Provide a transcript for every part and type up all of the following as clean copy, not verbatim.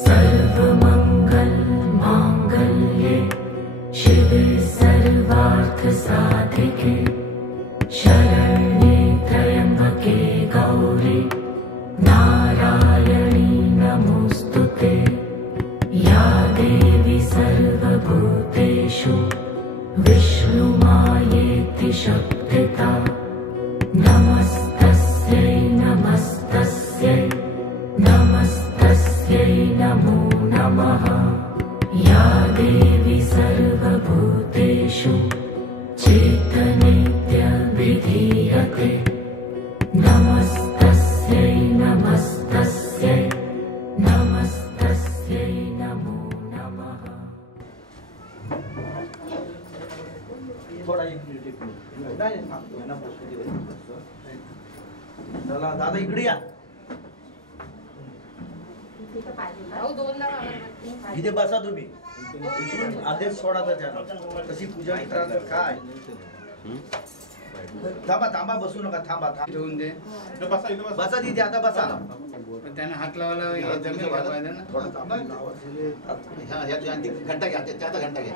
सर्वमंगल मांगल्ये शिवे सर्वार्थ साधिके शरण्ये त्र्यंबके गौरी नारायणी नमोस्तुते या देवी सर्वभूतेषु विष्णुमायेति शक्तिता नमस्तस्यै नमस्तस्यै नमस्तस्यै नमो नमः या देवी सर्वभूतेषु चेतनेत्यभिधीयते नमस्तस्यै नमस्तस्यै नमस्तस्यै नमो नमः। दादा इकडे या, इथे बसा तुम्ही. आदेश सोडाचा त्याला कशी पूजा करायचं काय. थांबा थांबा, बसू नका, थांबा ठेवून दे. बसा तिथे, आता बसा. त्याने हात लावायला घंटा घ्या, त्याचा घंटा घ्या.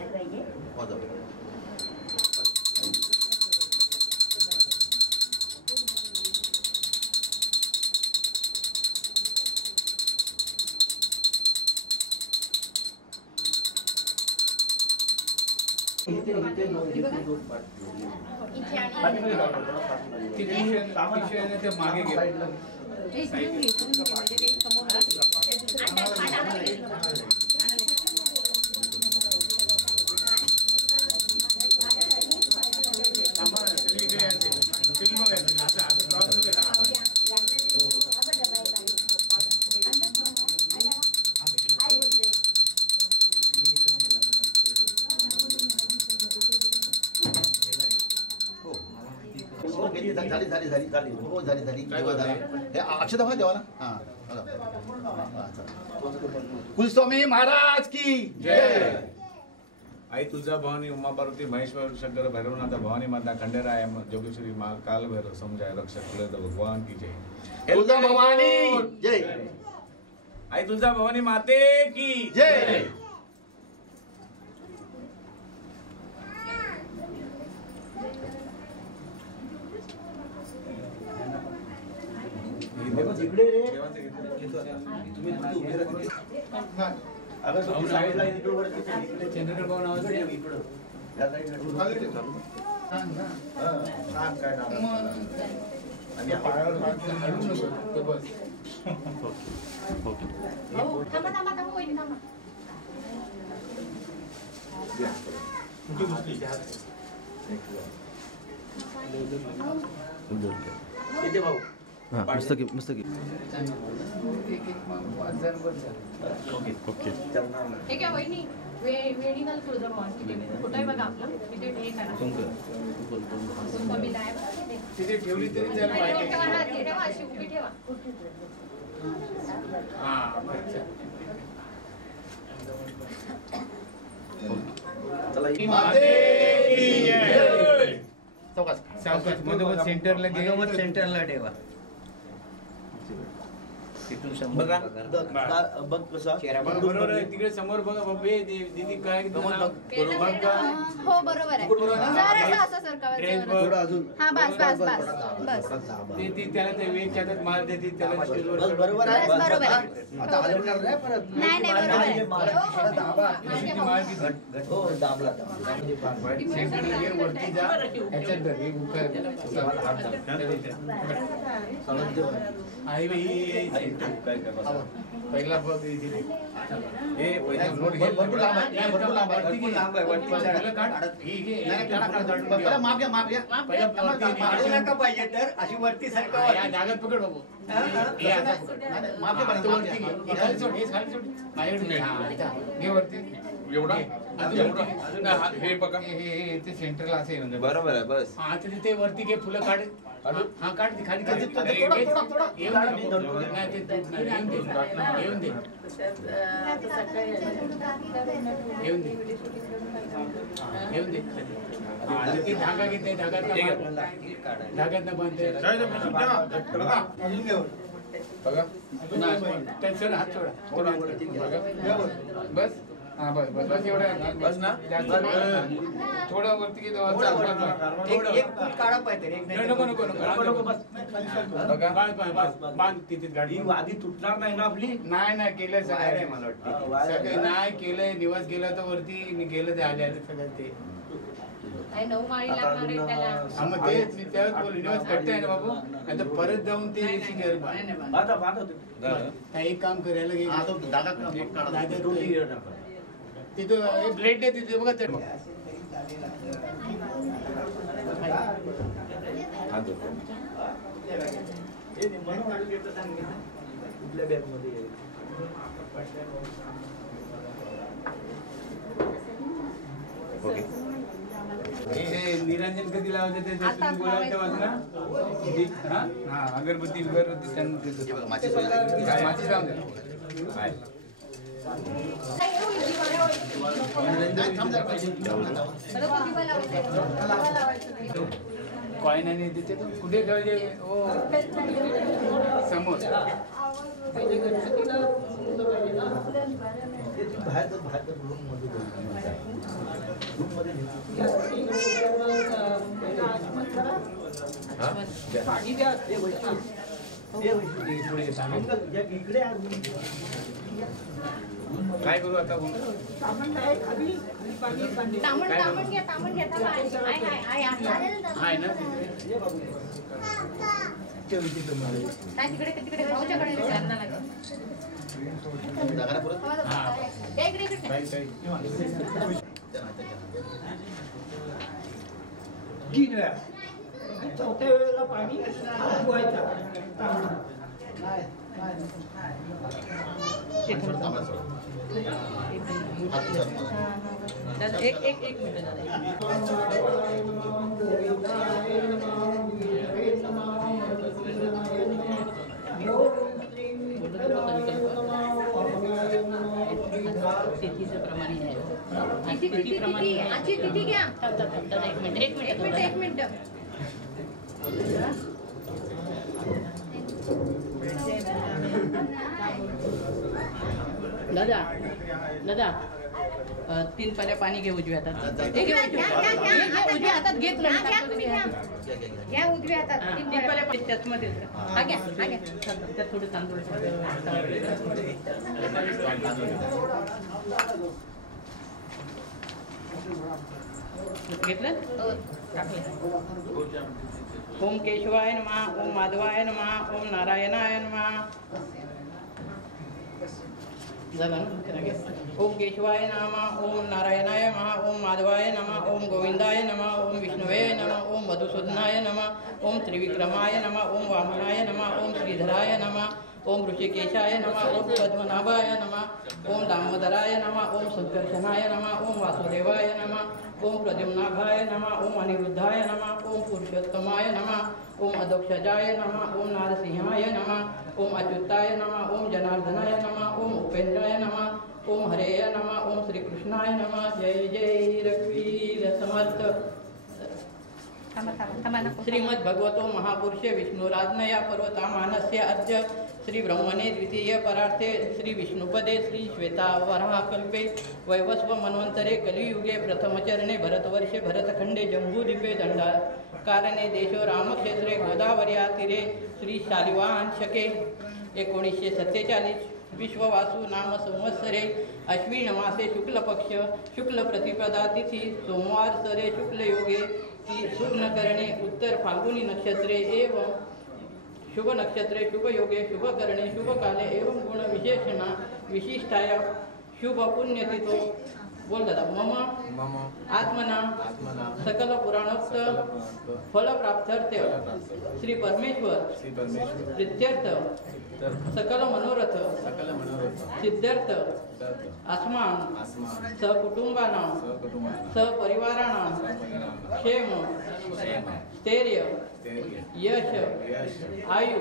मागे घे. अक्षता देवा ना. कुलस्वामी महाराज की जय. आई तुळजा भवानी उमा पार्वती महेश्वर शंकर भैरवनाथ भवानी माता खंडेराय जोगेश्वरी माँ काल भैरव समझाय रक्षक कुलदेव भगवान की जय. तुळजा भवानी जय. आई तुळजा भवानी माते की जय. इकडे रे तुम्ही उभे राहा. अगर तुम्ही साईडला इकडे वरती चंद्रकांत भाऊ नावाचं इकडे या साईडला सांग काय नाव आणि पायावर हलवू नको तो बस. ओके थांबा थांबा थांबा वहिनी थांबा. किती भाऊ. पुस्तकी पुस्तकी ओके ओके. हे घ्या वहिनी. वेणीनाल तुळजा भवानी कुठे आहे बघा आपलं तिथे हे करा. तुमचा बिल आहे बघा तिथे ठेवली तरी त्याला माहिती ठेवा, अशी उभी ठेवा. हा अच्छा. चला सावकाश मधोमध सेंटरला घे. सेंटरला ठेवा. बघा बघ कसा बरोबर आहे. तिकडे समोर बघा बाबे दीदी काय हो बरोबर आहे. जरासं असं सरकावा. थोडं अजून. हा बस बस बस बस. ती त्याला ते वेगच्या हातात मार देते त्याला स्टेजवर. बस बरोबर आहे. बस बरोबर आहे. आता हलवणार नाही परत. नाही नाही बरोबर आहे. मार की हो दाबला. सेंटरला घे, वरती जा. ह्याच्यात धर. हे उकर. आई बाई काय काय पहिला बघ इथे. हे पहिला नोट घे. भरपूर लांब आहे. भरपूर लांब आहे. वरती लांब आहे. वरती पहिला काढ. ही घे. माप घ्या, माप घ्या. पहिला पाडू नका पाहिजे तर अशी वरती सारखं या जागात पकड बाबू. हे आता पकड. माप घ्या, तो वरती घे. हे खाली सोड. हे खाली सोड. माझ्याकडे घे वरती. एवढा एवढा हे बघा. हे ते सेंटरला असे येऊन बरोबर आहे. बस हा तिथे वरती घे. फुलं काढ. हा काढ ती खाली खाली. थोडा येऊन दे. घेऊन दे ते धागा घेते धागात बांधते बघा नाही सर हात सोडा बस हा बस बस बस एवढं बस ना थोडं वरती की एक फूट काढा पाहिजे एक नाही नको नको नको बस बघा बांध तिथे गाडी आधी तुटणार नाही ना आपली नाही नाही केलं बाहेर आहे सगळं मला वाटतं सगळं नाही केलंय निवास गेला तर वरती मी गेलं ते आले सगळं ते काय 9 माळी लागणार आहे त्याला. हा मग तेच मी त्यावेळेस बोललो निवास करताय ना बाबू आता परत जाऊन ते एक काम करायला तिथं ब्लेड आहे तिथे बघा ते कुठल्या बॅग मध्ये निरंजन कधी लावायचं ते बोलायच्या बाजूला हा अगरबत्ती वगैरे त्यांना माची लावून द्या कॉइन आणि देते तो कुठे ठेवायचे ओ समोर काय करू आता तामण घ्या आहे ना तिकडे तिकडे भाऊच्याकडे विचारणार लागेल. चौथ्या वेळेला पाणी एक मिनिट तिथीचं प्रमाणे आजची तिथी घ्या. एक मिनिट दादा दादा 3 पाण्या पाणी घे उजव्या हातात उजव्या हातात घेत घ्या उजव्या हातात 3 पाण्या त्याचमध्ये त्यात थोडं तांदूळ घेतलं ओम केशवाय नमः ओम माधवाय नमः ओम नारायणाय नमः ओम केशवाय नमः ओम नारायणाय नमः ओम माधवाय नमः ओम गोविंदाय नमः ओम विष्णुवे नमः ओम मधुसूदनाय नमः ओम त्रिविक्रमाय नमः ओम वामनाय नमः ओम श्रीधराय नमः ओम ऋषिकेशाय नमः ओम पद्मनाभाय नमः ओम दामोदराय नमः ओम संकर्षणाय नमः ओम वासुदेवाय नमः ओम प्रद्युम्नाभाय नमः ओम अनिरुद्धाय नमः ओम पुरुषोत्तमाय नमः ओम अदोक्षजाय नमः ओम नारसिंहाय नमः ओम अच्युताय नमः ओम जनार्दनाय नमः ओम उपेंद्राय नमः ओम हरेय नमः ओम श्रीकृष्णाय नमः जय जय रघुवीर समर्थ श्रीमद्भगवतो महापुरुषे विष्णुराज्ञया पर्वतामानस्य अद्य श्री ब्रह्मणे द्वितीय परार्थे श्री विष्णुपदे श्री श्वेतावराहकल्पे वैवस्व मन्वन्तरे कलियुगे प्रथमचरणे भरतवर्षे भरतखंडे जम्बूद्वीपे दंडाकारणे देशो रामक्षेत्रे गोदावर्यातीरे श्री शालिवाहन शके 1947 विश्ववासु नाम संवत्सरे अश्विन मासे शुक्ल पक्ष शुक्ल प्रतिपदा तिथि सोमवार सरे शुक्ल योगे शुभनकरणे उत्तर फाल्गुनी नक्षत्रे एवं शुभ नक्षत्रे शुभ योगे शुभ करणे शुभ काले एवं गुण विशेषणा विशिष्टाय शुभ पुण्यतिथो बोल दादा मम आत्मना सकल पुराणोक्त फल प्राप्त्यर्थ श्री परमेश्वर प्रीत्यर्थ सकल मनोरथ सिद्ध्यर्थ तत् अस्मान् अस्मान् सहकुटुम्बानां सहकुटुम्बानां सहपरिवाराणां सहपरिवाराणां क्षेम क्षेम स्थैर्य स्थैर्य यश यश आयु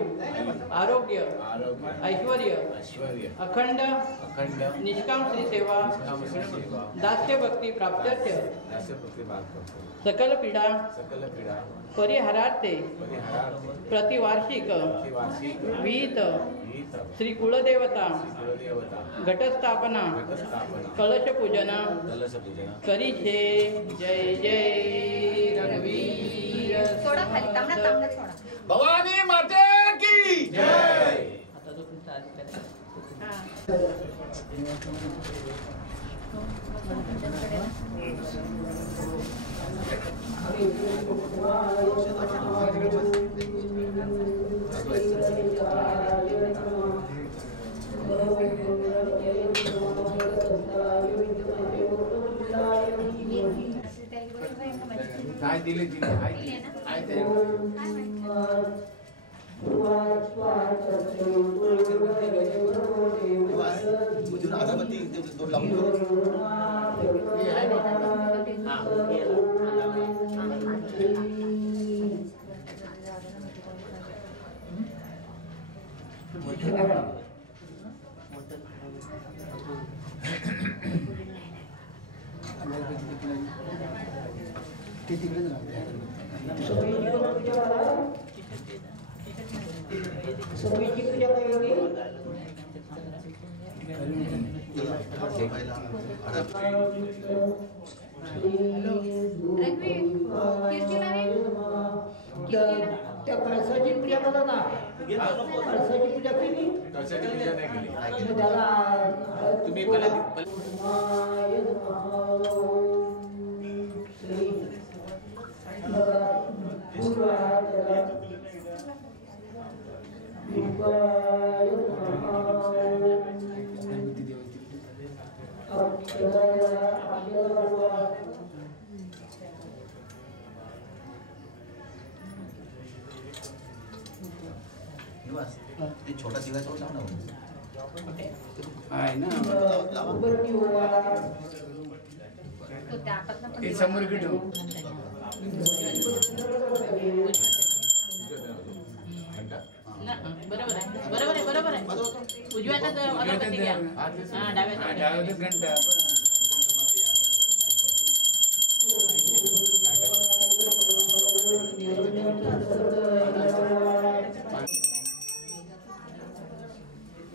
आरोग्य आरोग्य ऐश्वर्य ऐश्वर्य अखंड अखंड निष्काम श्री सेवा निष्काम सेवा दास्य भक्ती प्राप्त्यर्थ दास्य प्रतिभाग सकल पीडा सकल पीडा परिहारार्थे परिहारार्थे प्रतिवार्षिक प्रतिवार्षिक विहित गीत श्री कुलदेवता कुलदेवता घटस्थापना घटस्थापना कलश पूजन कलश पूजन करीछे जय जय रघुवीर थोडा खाली तांबडा तांबडा थोडा भवानी माते की जय. आता तो तुमचा आरती करा. काय दिले दिले आहे ते अगरबत्ती दोन लावून ते तिकडेच राहते. त्या कळसाची पूजा करतात ना, कळसाची पूजा केली कशाची पूजा नाही केली मग त्याला तुम्ही ते छोटा दिवाळी तो लाव ना आहे ना तो त्या हातातनं पण ते समोर घेतो. बरोबर आहे बरोबर आहे बरोबर आहे उजव्या हातात अगरबत्ती घ्या हा डाव्या हातात डाव्यातच घंटा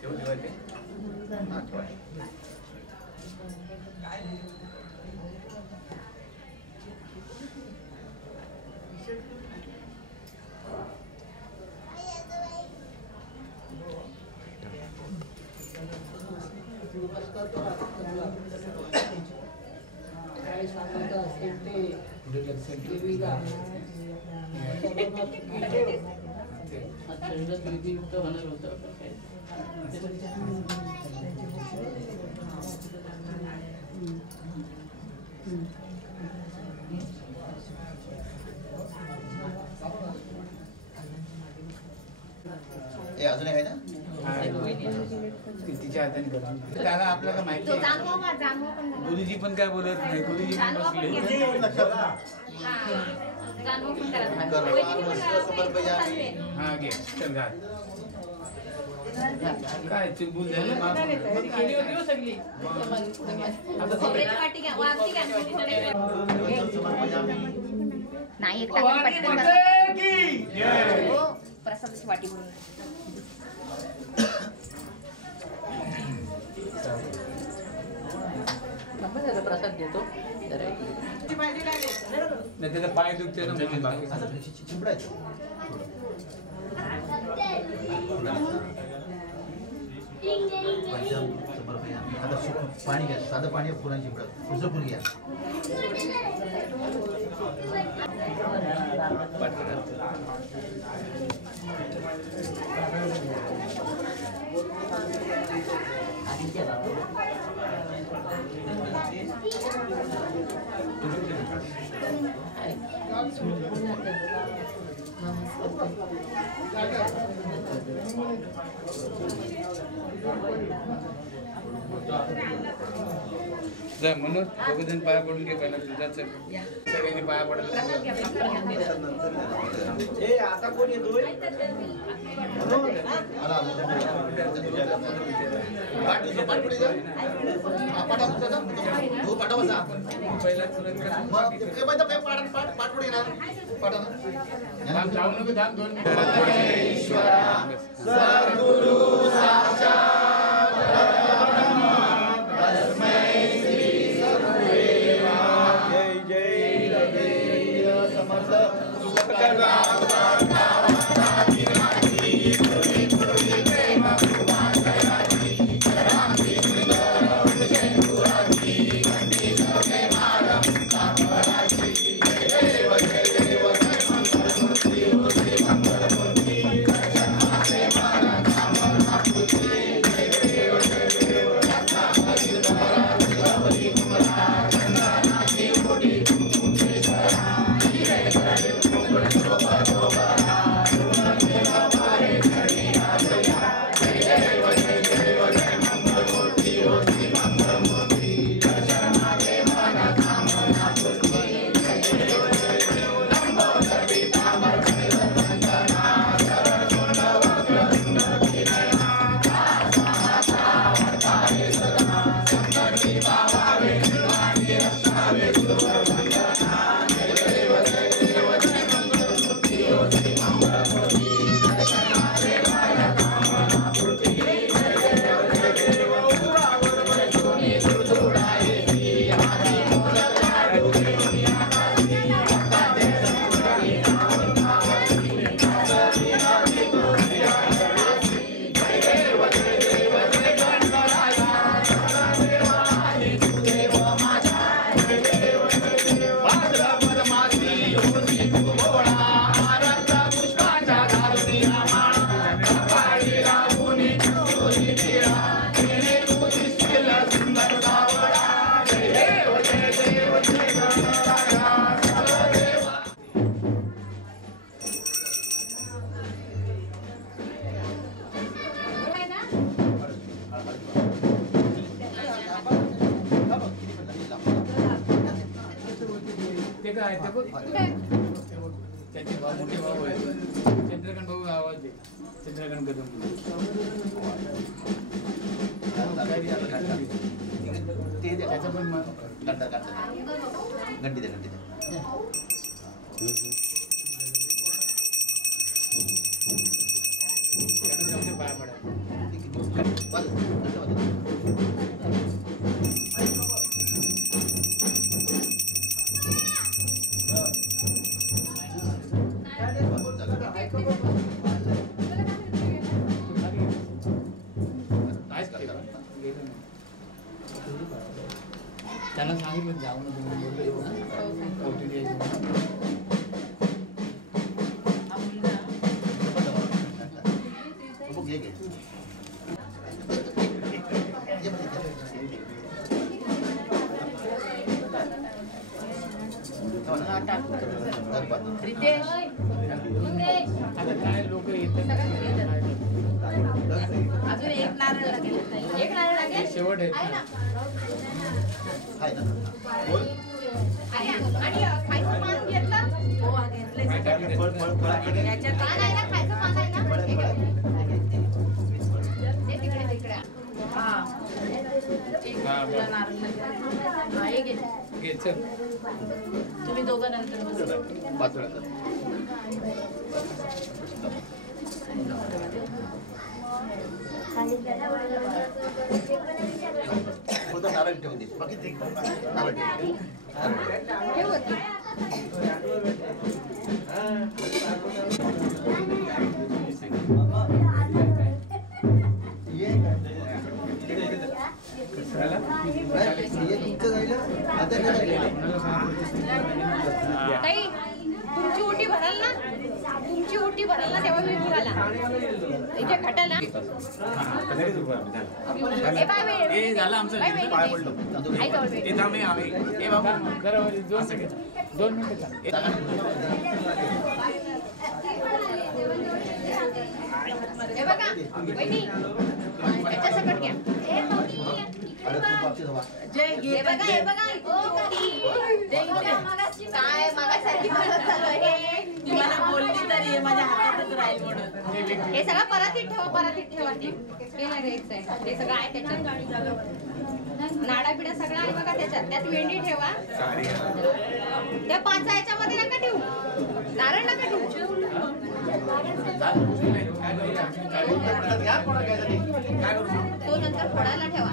ठेवून ठेवायचे काय सांगत असेल ते देवीला विधियुक्त होणार होतं ए अजून आहे ना तिच्या हाताने करतो. त्याला आपल्याला माहिती तो आहे. जाणवं पण झालं. गुरुजी पण काय बोलत नाही. गुरुजी पण जाणवं पण बसले. घेतलं. लक्षात हा. जाणवं पण करा. कर. वहिनी पण चालू आहे. हा घे चल घाल. काय चुलबुल झालं केली होती हो सगळी खोबऱ्याची वाटी घ्या. वाटी घ्या. नाही एक टाकून पटकन बसा. हो प्रसादाची वाटी भरून प्रसाद देतो नाही त्याचा पाय दुखते ना म्हणून बाकी चिंबडायचं पाणी घ्या साधं पाणी फुलांची चिंबडा दुसरं फुल घ्या जा म्हणून दोघेजण पाया पडून घे पहिला तुझ्या सगळ्यांनी पाया पडायला ए आता कोण येतोय जाऊ नको थांब 2 मिनिटं त्याचे भाऊ मोठे भाऊ आहेत चंद्रकांत भाऊ आवाज दे चंद्रकांत कदम त्याचा पण घंटी दे पाया पडा त्यांना सांगितलं जाऊ ना आता काय लोक येतात अजून एक नारळ लागेल एक नारळ लागेल शेवट आहे आणि खायचं पान घेतलं हो घेतलं याच्यात पान आहे ना खायचं पान आहे ना ते तिकडे तिकडे हा नारळ हे घे घे चल तुम्ही दोघं नंतर बसा नारळ ठेवून दे बाकी नारळ ताई तुमची ओटी भराल ना तुमची ओटी भराल ना तेव्हा मी निघाला इथे खटाला झालं आमचं दोन मिनिटं हे बघा वहिनी त्याच्या सकट घ्या अरे तू बाकी जावा जय घे बघा हे बघा काय मागासारखी मदत चालू आहे मला बोलली तरी माझ्या हातातच राहील म्हणून हे सगळं परातीत ठेवा ते नाही द्यायचं आहे हे सगळं आहे त्याच्यात नाडा बिडा सगळं आहे बघा त्याच्यात वेंडी ठेवा त्या 5 याच्यामध्ये नका ठेवू नारळ नका ठेवू तो नंतर फोडायला ठेवा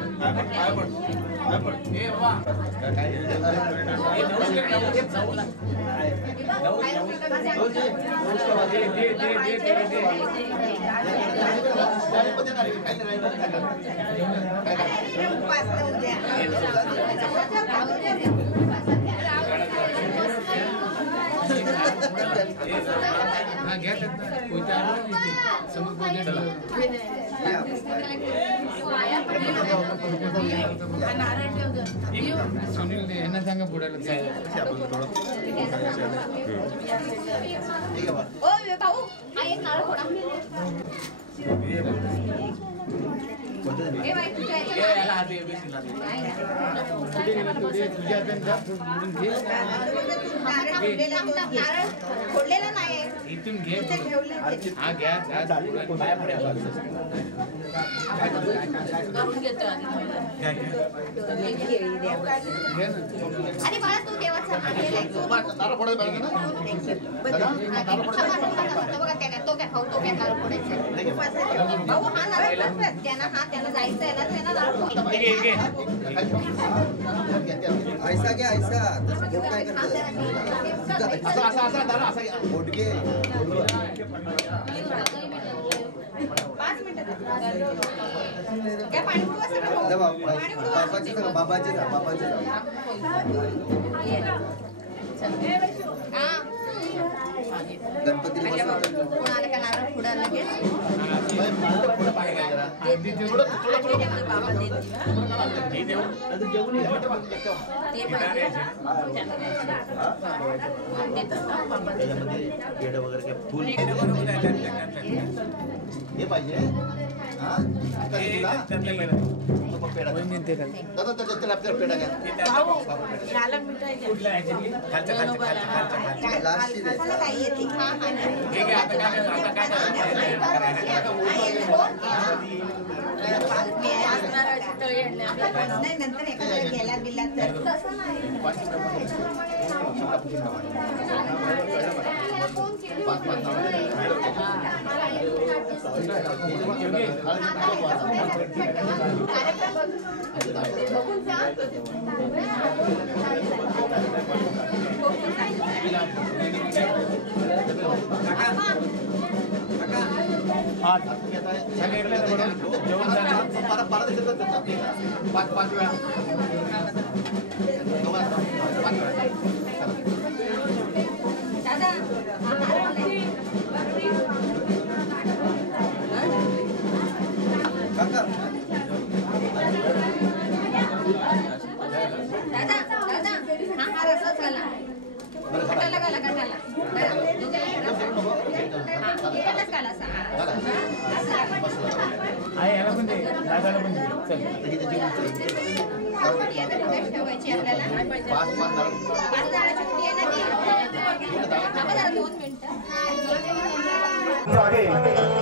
सुनील यांना सांगा पुढायला भाऊ हा एक नारळ फोडा फोडलेला नाही इथून घे हा घ्या अरे बाळा तू देवाचा तो काय खाऊ तो काय नारळ फोडायचा भाऊ हा नारळ त्यांना जायचं आहे ना त्यांना नारळ ऐसा घ्या ऐसा तसं घेऊन काय करतो बोटगे 5 मिनिटं काय पाणी बाबाचे गणपती कोणाला का नारळ फोडायला लगेच वगैरे फुल हे पाहिजे नंतर एखाद्या गेला बिल्ला तर तसं नाही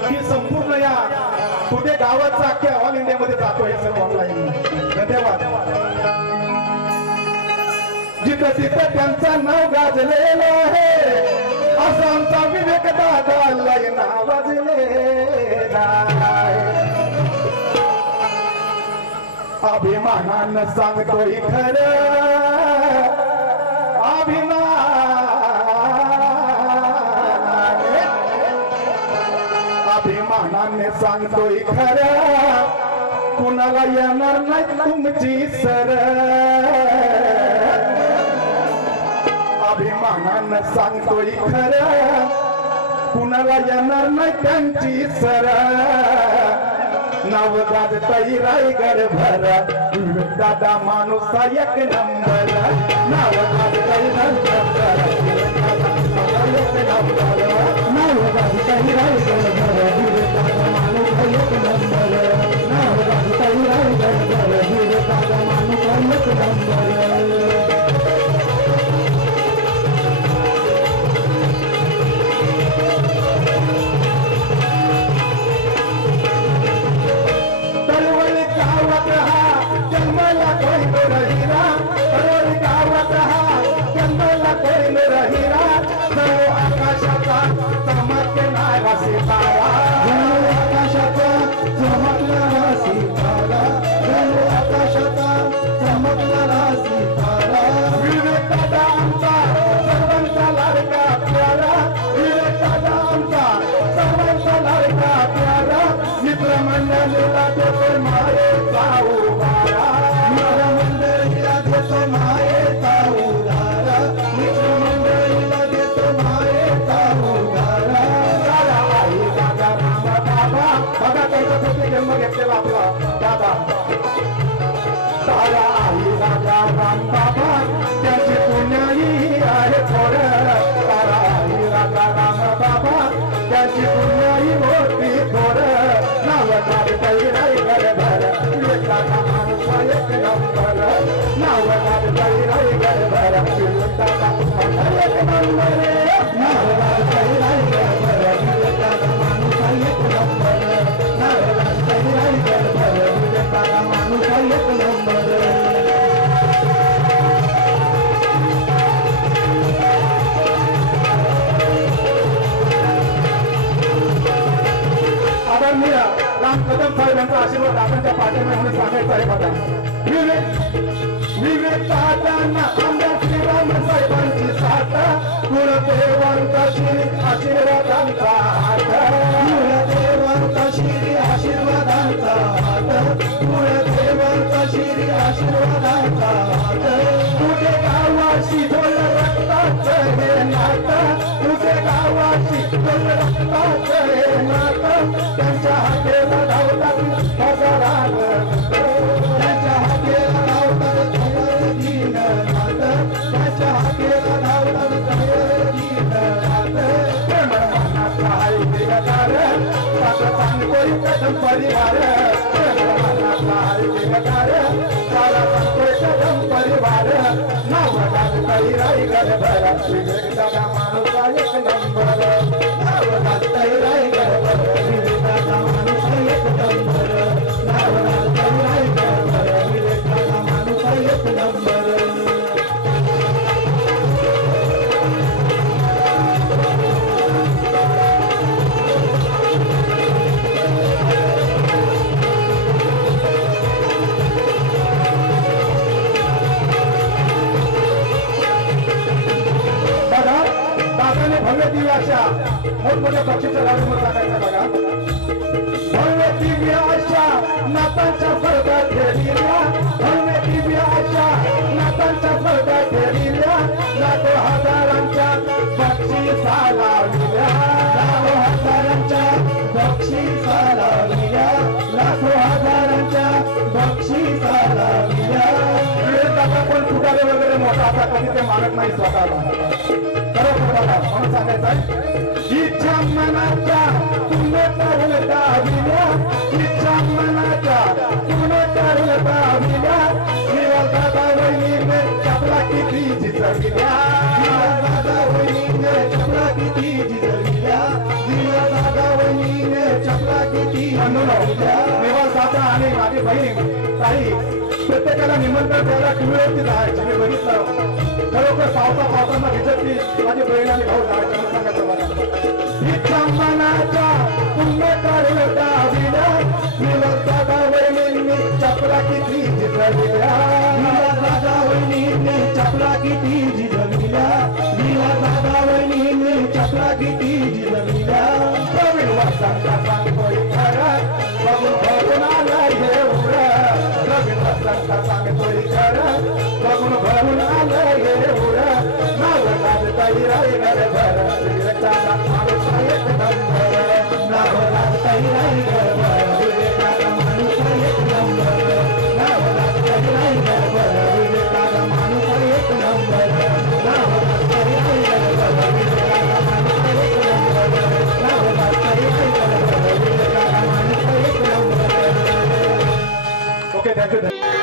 की संपूर्ण या पुणे गावाचा अख्ख्या ऑल इंडियामध्ये जातो हे सर्व ऑनलाईन. धन्यवाद. जिथं तिथं त्यांचं नाव गाजलेलं आहे असं आमचा विवेक दादा नाव वाजलेला आहे. अभिमानानं सांगतोय खरं अभिमानाने सांगतोय खरं कुणाला येणार नाही तुमची सर. अभिमानानं सांगतोय खरं कुणाला येणार नाही त्यांची सर. नाव गाजतई रायगड भर दादा माणूस एक नंबर. नाव गाजतई रायगड नाव गाजतई रायगड भर माणूस एक नंबर. नाव गाजतई रायगड भर आशीर्वाद आपण त्या पाठीमागे म्हणून सांगायचा आहे बघा. विवेकानंद आमदार श्रीराम साहेबांची साथ कुळदेवांचा श्री आशीर्वादांचा हात कुळदेवांचा श्री आशीर्वादांचा हात कुळदेवांचा श्री आशीर्वादांचा हात तुझे गावाशी ढोल रक्ताचं हे नातं तुझे गावाशी ढोल रक्ताचं हे नातं त्यांच्या हातेला धावतात हजारात त्यांच्या हातेला धावतात दिन नातं त्याच्या हातेला धावतात दिन नातं मनाचा आहे देवदार सात सांगतोय कदम परिवार मनाचा आहे देवदार सारा सांगतोय कदम परिवार नाव गाजताई राई गरभर विवेकदादा माणूसा एक नंबर नाव गाजताई राई गरभर विवेकदादा माणूसा एक नंबर नाव गाजताई राई गरभर विवेकदादा माणूसा एक नंबर. भव्य दिव्य अशा मोठमोठ्या पक्षीच्या लाडूवर टाकायचा बघा. भव्य दिव्य अशा नातांच्या स्पर्धा खेळलेल्या भव्य दिव्य अशा नातांच्या स्पर्धा खेळलेल्या लाखो हजारांच्या बक्षिसा लावलेल्या लाखो हजारांच्या बक्षिसा लावलेल्या लाखो हजारांच्या बक्षिसा लावलेल्या. पण पुढारी वगैरे मोठा असा कधी ते मानत नाही स्वतःला म्हणून सांगायचं इच्छा मनाच्या तुमने ठरवता विल्या इच्छा मनाच्या तुमने ठरवता विल्या दादा वहिनीने चपला किती जिजविल्या दादा वहिनीने चपला किती जिजविल्या दादा वहिनीने चपला किती लावल्या. तेव्हा दादा आणि माझी बहीण ताई प्रत्येकाला निमंत्रण द्यायला टीव्हीवरती जायचे मी बघितलं. खरोखर पावसांना भिजत माझी बहीण आणि भाऊ जायचे म्हणून सांगायचं मला. इच्छा मनाच्या पुण्य ठरवता विल्या दादा वहिनींनी चपला किती जिजविल्या दादा वहिनींनी चपला किती जिजविल्या दादा वहिनींनी चपला किती जिजविल्या. प्रवीण वसंत सांगतोय खरं बघून भरून आलाय हे उरं प्रवीण वसंत सांगतोय खरं बघून भरून आलाय हे उरं नाव गाजताई राई गरभर विवेकाचा माणूस एक नंबर नाव गाजताई राई गरभर विवेकाचा माणूस एक नंबर नाव गाजताई राई गरभर विवेकाचा माणूस एक नंबर नाव गाजताई राई गरभर विवेकाचा माणूस एक नंबर नाव गाजताई राई गरभर विवेकाचा माणूस एक नंबर. Okay thank you.